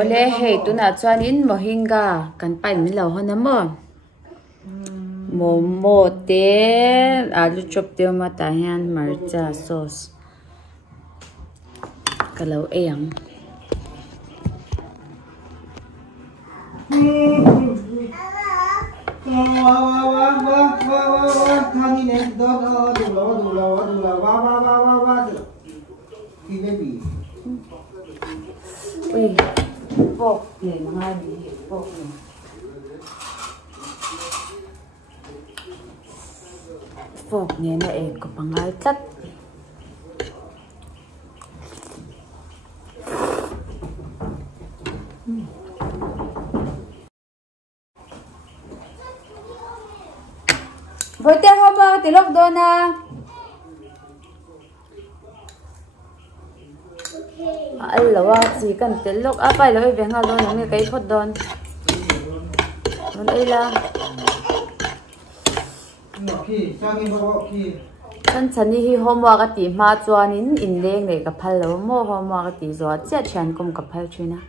ole hei tuna chuan in mohinga kan pai min lo hon amo momo te alu chop te ma ta hian marcha sauce kalau eyang ui bốc liền hai bị bốc liền bốc nhẹ này có bằng ai chất với tên hôm qua thì lúc đó na lâu chỉ cần tới lúc phải là về ngay luôn những cái phốt đòn còn đây là chân hi hôm qua cái tí mà cho nín in đen này gặp phải lâu mua hôm qua cái tí rồi chết chán cũng gặp phải chuyện à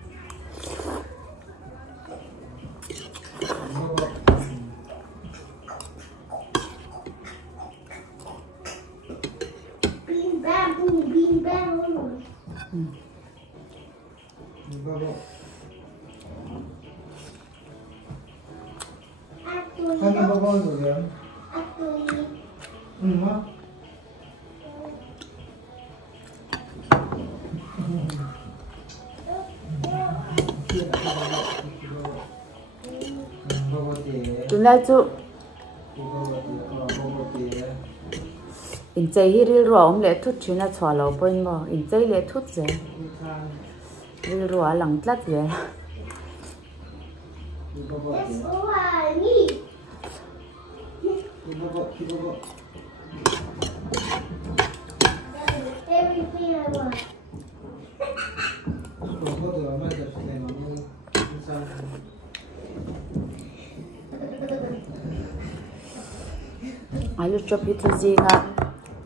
Kan apa kau tu dia? Mak. Tụi này chú in chơi hi ril rùa ông lẽ thút chuyện là xóa lâu bên mà in chơi lẽ thút gì ril rùa lằng lát gì alu chop itu zinga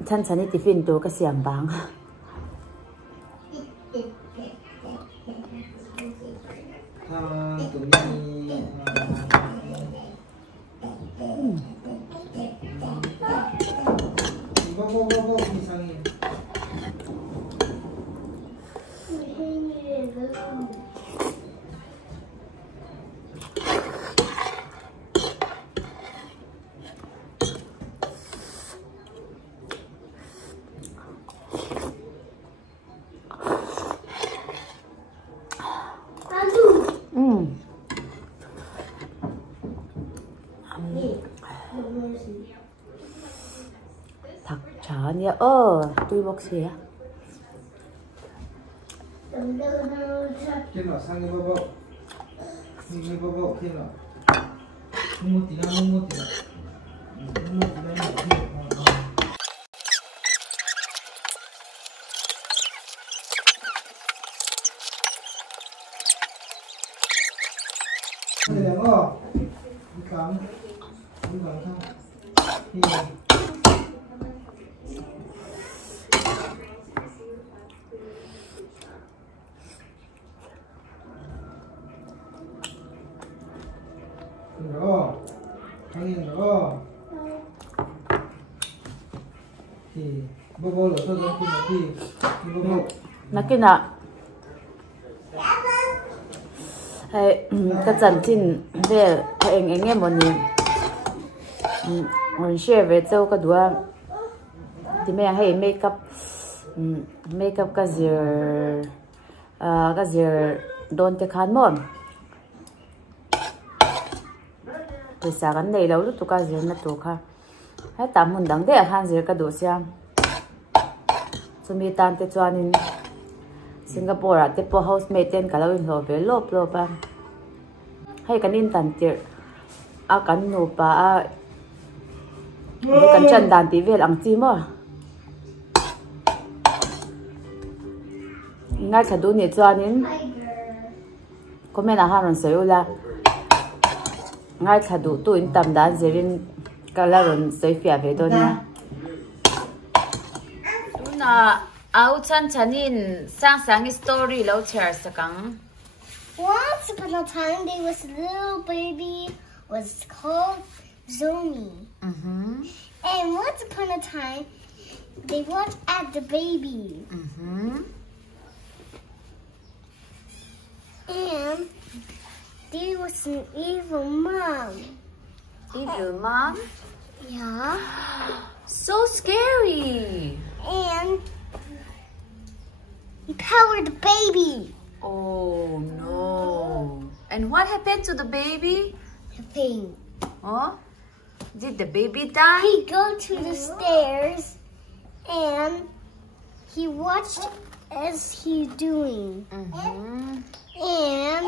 chan chani tiffin tu ka siam bang thật chả nhớ tôi bóc xìa Trên nó sang cái bao cái bao trên nó mua tí nào mua tí nào đây là ngô đi cắm xong thì đó anh đó thì bao là sao đó thì nó cái nào hay cái chân chín về anh nghe một niệm mình share về châu cái đũa thì mẹ hay make up cái gì đón cái khăn mồm thì sao cái này lâu lúc tụi cái gì nó tụi cái hay tạm muốn đắng để hàng gì cái đồ xem chúng mình tan tới cho nên Singapore à tiếp housemate tên cả lâu rồi về lốp ba hay cái nên tàn tiệt cái nụ ba cái chân đàn tí về làm gì mà ngay cả đôi này cho nên có mấy là hàng sấy là ngay cả đủ tuổi tầm đàn gì nên cái là rồi sấy phèo về thôi nha đúng là áo chân chanin sang sáng story lâu chờ sakang Once upon a time, there was a little baby, was called Zomi. Mm-hmm. And once upon a time, they watched at the baby. Mm-hmm. And there was an evil mom. Evil mom? Yeah. So scary. And he powered the baby. Oh no. And what happened to the baby? The pain. Oh? Did the baby die? He go to the stairs and he watched as he doing. Mm-hmm. And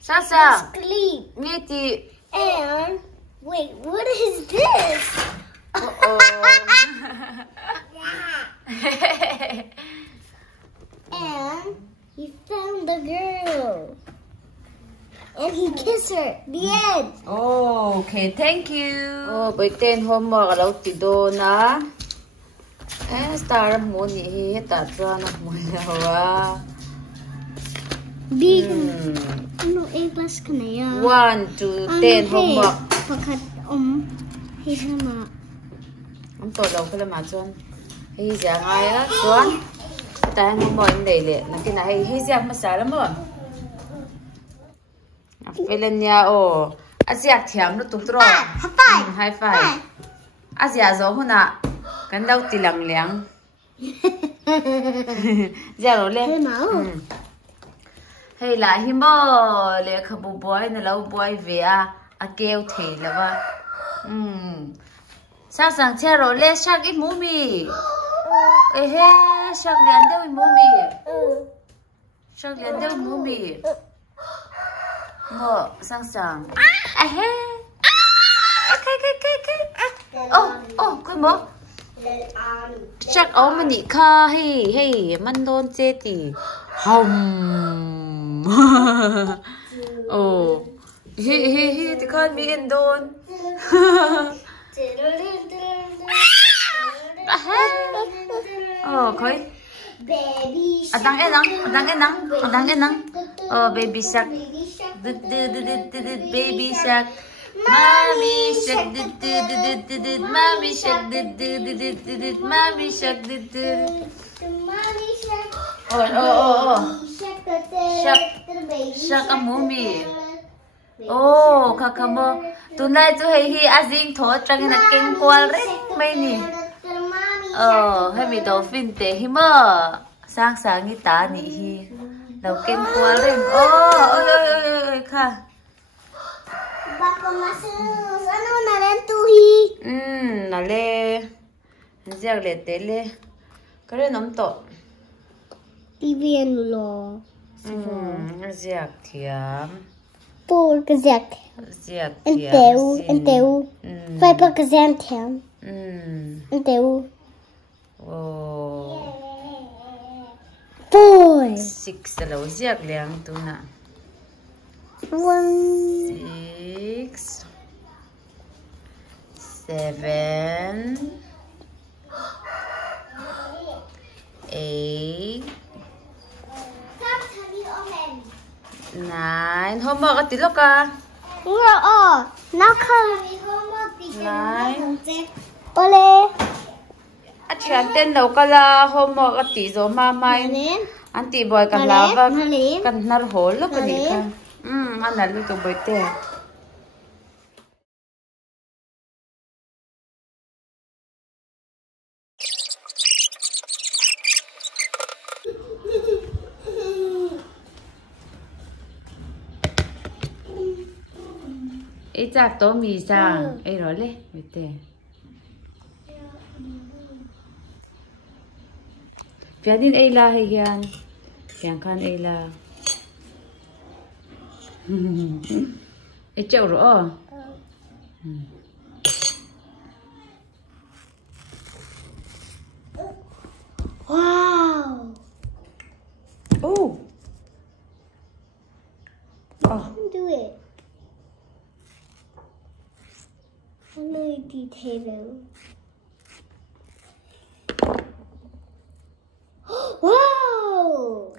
Sasa, sleep. ngiti. And wait, what is this? Uh-oh. And he found the girl. And he kissed her. The end. Oh, okay, thank you. Oh, bởi tên homework ở đâu thì đồ na. Star ra muốn nhỉ, hết tạt ra nó muốn nào Big. Ano class ka na yan? 1 to 10 homework. Pagkat hey sama. Ông tổ đầu cái là mà chọn. Hey giờ ngay á, chọn. Tại không mọi người lệ, là cái này hey giờ mà sao lắm rồi. Cái lần nhà ô, Asia thiam nó tung trò. High five. Asia gió hôm nào, cái đầu tì lằng lẹng. Giờ rồi lên. Hey là hiểm bò lệ khắp bộ boy nó lâu boy về kêu thề là ba. Sao sáng chơi rồi lên shark ít mũ mì. Ê he shark liền đâu ít mũ mì. Shark liền đâu ít mũ mì. Mơ sáng. Ê he. Okay. Oh, cái mơ. Shark ốm mà nhỉ kha hey man đôn chê tì. Hồng. Oh. He thì con bị in đôn. Oh, khơi. Adang enang. Oh, baby shark. Baby shark. Mommy shark. Mommy shark. Mommy shark. Oh. Shark a mummy. Oh, kakamo. Tunay tu hi azing tho trăng na keng kwal re mai ni. Hay mi dolphin te hi mo. Sang ni ta ni hi. Đâu keng kwal re. Ôi kha. Baka masus ano na rin tuhi. Nale. Giang le te le. Kare nom to. Ibian lo. Giang thiam. Por gazek. Giang thiam. Enteu. Vai para gazek thiam. Enteu. Oh. Boy. 6 là giang liang tu na. 6 7 8 9 homework at tilo ka. Nine. Ole. At siyan ten daw kala homework at tizo mamay. Anti boy kan lava kan narholo ka di ka. Analo to boy te. Ý chạc tố mì sang. Ê rồi lê. Mệt tè. Phía din ê la hay gan. Phía khăn ê la. Ê chậu rõ. Wow. Oh. Do it. Only detail. Wow!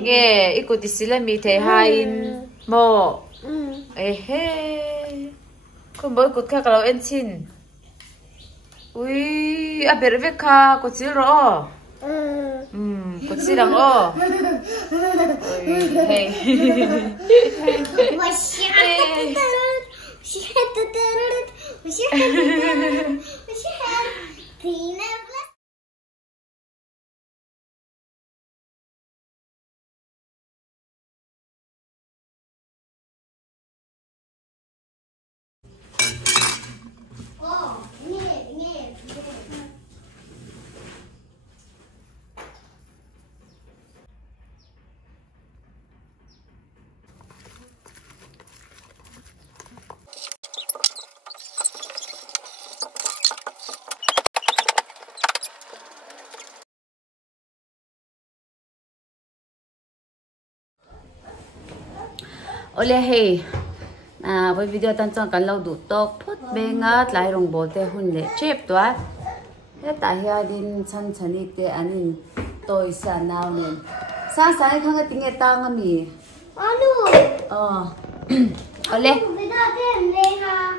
nghe ít cô tí xí là mi thấy hai mò he con bơi cột khác là em xin ui à bé về kha cột xí rõ cột xí đằng ô hey ole hey với video tan chọn cần lâu đủ to phút bên ngát lại rong bol te hun le chep to he ta hia din chan chani te anin toy sa naw nen sa sa khang ka tinge ta nga mi ole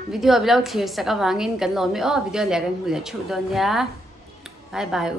video vlog thir saka wangin kan lo mi video le kan hu le chu don ya bye bye